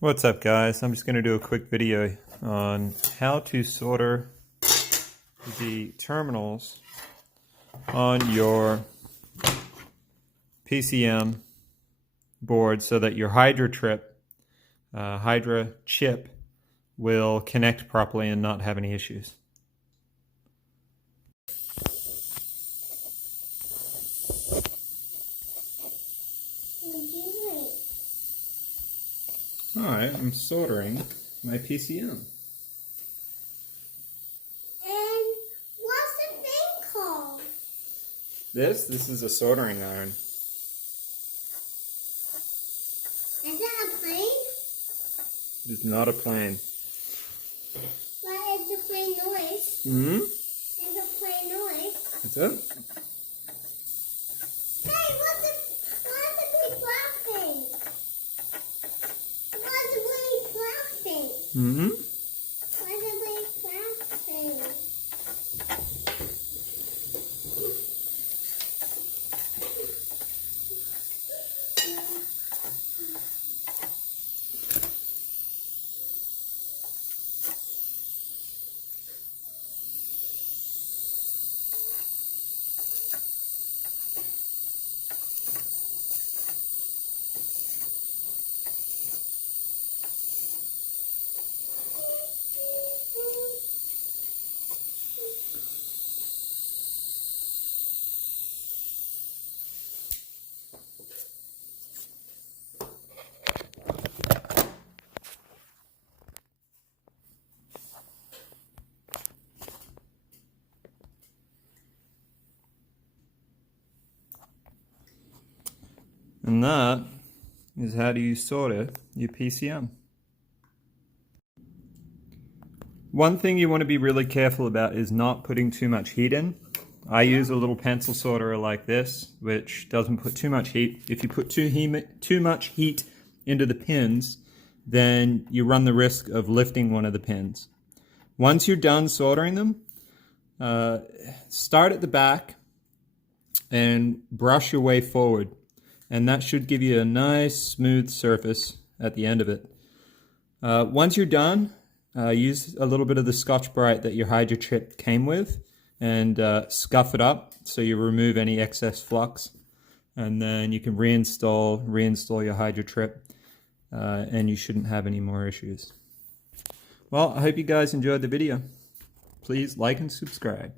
What's up, guys? I'm just going to do a quick video on how to solder the terminals on your PCM board so that your Hydra chip will connect properly and not have any issues. Alright, I'm soldering my PCM. And what's the thing called? This is a soldering iron. Is that a plane? It is not a plane. What is the plane noise? It's a plane noise. That's it? Hey, what's the big black thing? What's the big black thing? What's the big black thing? And that is how do you solder your PCM. One thing you want to be really careful about is not putting too much heat in. I use a little pencil solderer like this, which doesn't put too much heat. If you put too much heat into the pins, then you run the risk of lifting one of the pins. Once you're done soldering them, start at the back and brush your way forward. And that should give you a nice smooth surface at the end of it. Once you're done, use a little bit of the Scotch-Brite that your Hydra chip came with and scuff it up so you remove any excess flux. And then you can reinstall your Hydra chip and you shouldn't have any more issues. Well, I hope you guys enjoyed the video. Please like and subscribe.